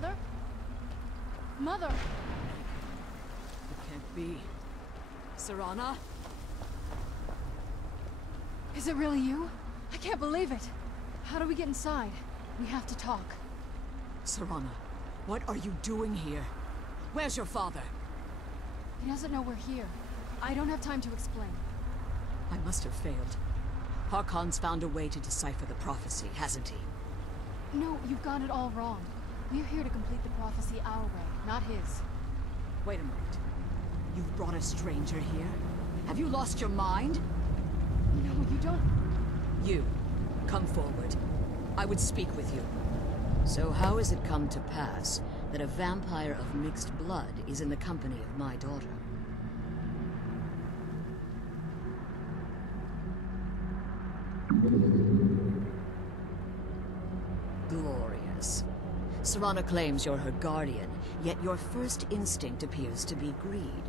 Mother? Mother! It can't be. Serana? Is it really you? I can't believe it. How do we get inside? We have to talk. Serana, what are you doing here? Where's your father? He doesn't know we're here. I don't have time to explain. I must have failed. Harkon's found a way to decipher the prophecy, hasn't he? No, you've got it all wrong. We're here to complete the prophecy our way, not his. Wait a moment. You've brought a stranger here? Have you lost your mind? No, you don't... You, come forward. I would speak with you. So how has it come to pass that a vampire of mixed blood is in the company of my daughter? Glorious. Serana claims you're her guardian, yet your first instinct appears to be greed.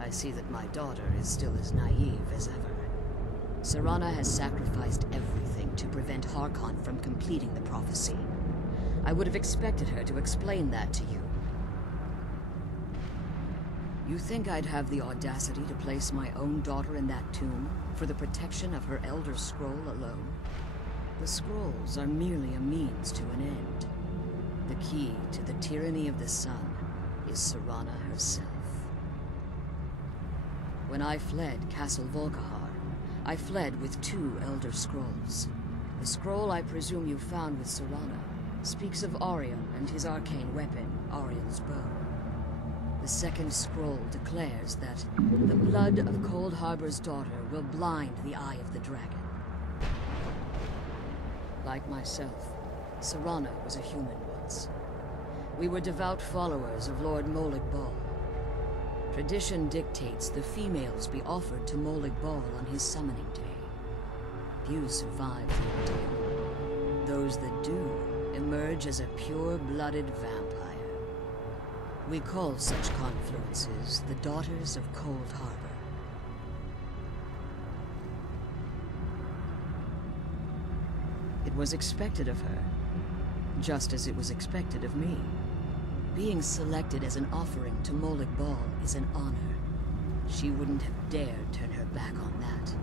I see that my daughter is still as naive as ever. Serana has sacrificed everything to prevent Harkon from completing the prophecy. I would have expected her to explain that to you. You think I'd have the audacity to place my own daughter in that tomb for the protection of her Elder Scroll alone? The scrolls are merely a means to an end. The key to the tyranny of the sun is Serana herself. When I fled Castle Volkihar, I fled with 2 Elder Scrolls. The scroll I presume you found with Serana speaks of Aurion and his arcane weapon, Auriel's bow. The second scroll declares that the blood of Cold Harbor's daughter will blind the eye of the dragon. Like myself, Serana was a human once. We were devout followers of Lord Molag Bal. Tradition dictates the females be offered to Molag Bal on his summoning day. Few survive the ordeal. Those that do emerge as a pure-blooded vampire. We call such confluences the Daughters of Cold Harbor. It was expected of her, just as it was expected of me. Being selected as an offering to Molag Bal is an honor. She wouldn't have dared turn her back on that.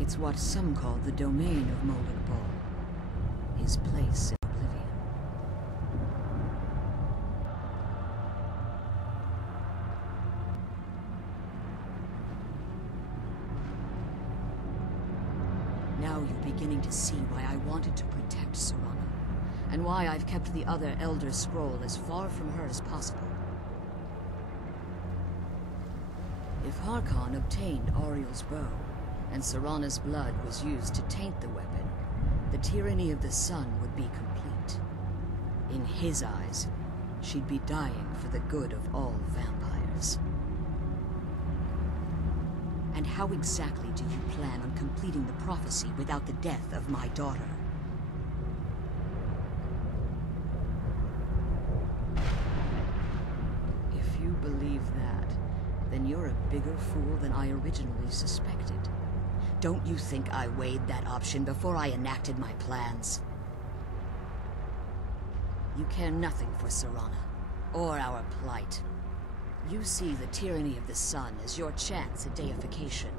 It's what some call the domain of Molag Bal, his place in oblivion. Now you're beginning to see why I wanted to protect Serana, and why I've kept the other Elder Scroll as far from her as possible. If Harkon obtained Auriel's bow, and Serana's blood was used to taint the weapon, the tyranny of the sun would be complete. In his eyes, she'd be dying for the good of all vampires. And how exactly do you plan on completing the prophecy without the death of my daughter? If you believe that, then you're a bigger fool than I originally suspected. Don't you think I weighed that option before I enacted my plans? You care nothing for Serana, or our plight. You see the tyranny of the sun as your chance at deification.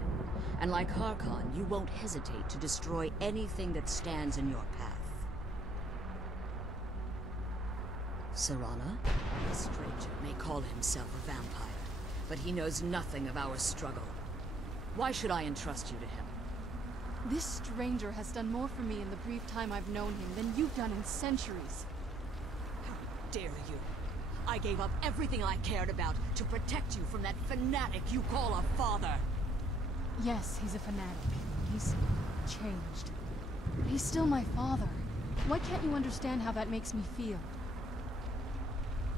And like Harkon, you won't hesitate to destroy anything that stands in your path. Serana? A stranger may call himself a vampire, but he knows nothing of our struggle. Why should I entrust you to him? This stranger has done more for me in the brief time I've known him than you've done in centuries. How dare you! I gave up everything I cared about to protect you from that fanatic you call a father! Yes, he's a fanatic. He's changed. But he's still my father. Why can't you understand how that makes me feel?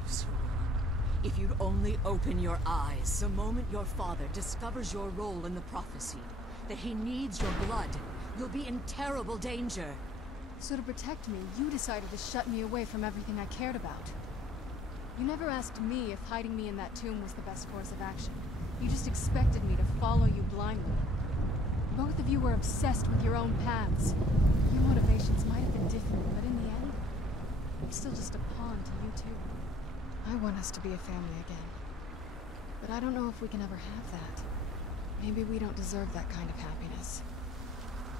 Serana, if you'd only open your eyes the moment your father discovers your role in the prophecy, that he needs your blood, you'll be in terrible danger. So to protect me, you decided to shut me away from everything I cared about. You never asked me if hiding me in that tomb was the best course of action. You just expected me to follow you blindly. Both of you were obsessed with your own paths. Your motivations might have been different, but in the end, I'm still just a pawn to you too. I want us to be a family again. But I don't know if we can ever have that. Maybe we don't deserve that kind of happiness.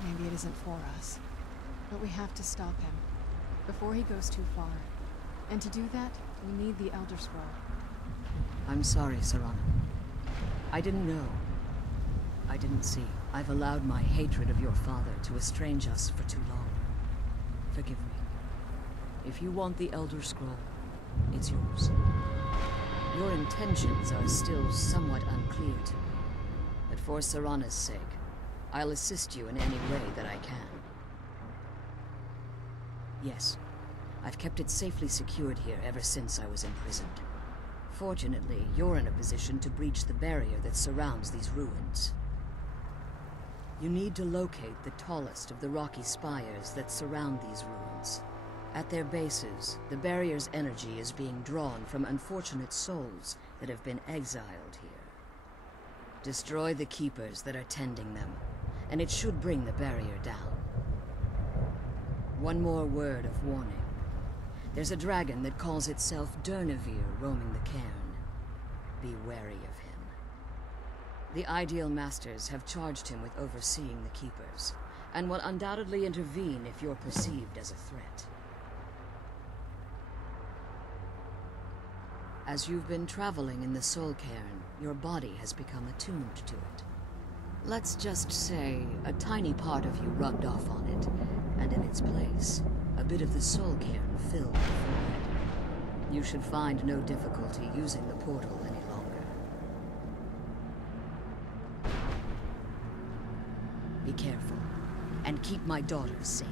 Maybe it isn't for us. But we have to stop him, before he goes too far. And to do that, we need the Elder Scroll. I'm sorry, Serana. I didn't know. I didn't see. I've allowed my hatred of your father to estrange us for too long. Forgive me. If you want the Elder Scroll, it's yours. Your intentions are still somewhat unclear to me. But for Serana's sake, I'll assist you in any way that I can. Yes, I've kept it safely secured here ever since I was imprisoned. Fortunately, you're in a position to breach the barrier that surrounds these ruins. You need to locate the tallest of the rocky spires that surround these ruins. At their bases, the barrier's energy is being drawn from unfortunate souls that have been exiled here. Destroy the keepers that are tending them, and it should bring the barrier down. One more word of warning. There's a dragon that calls itself Durnehviir roaming the Cairn. Be wary of him. The Ideal Masters have charged him with overseeing the Keepers, and will undoubtedly intervene if you're perceived as a threat. As you've been traveling in the Soul Cairn, your body has become attuned to it. Let's just say a tiny part of you rubbed off on it, and in its place, a bit of the Soul Cairn filled the void. You should find no difficulty using the portal any longer. Be careful, and keep my daughters safe.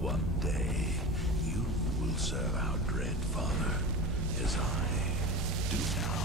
One day, you will serve our dread father, as I do now.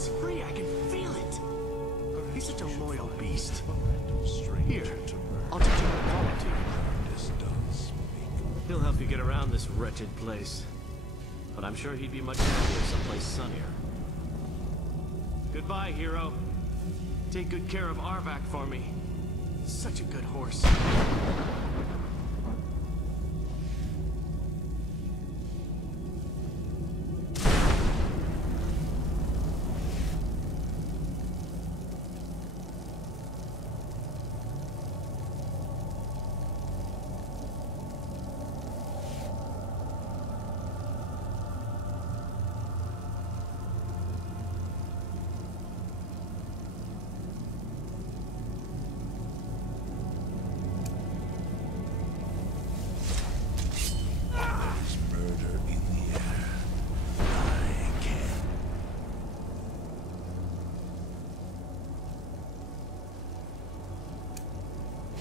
He's free, I can feel it! He's such a loyal beast. Here, I'll teach him equality. He'll help you get around this wretched place. But I'm sure he'd be much happier someplace sunnier. Goodbye, hero. Take good care of Arvak for me. Such a good horse.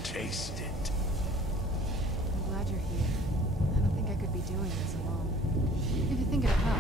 Taste it. I'm glad you're here. I don't think I could be doing this alone. If you think it'll help,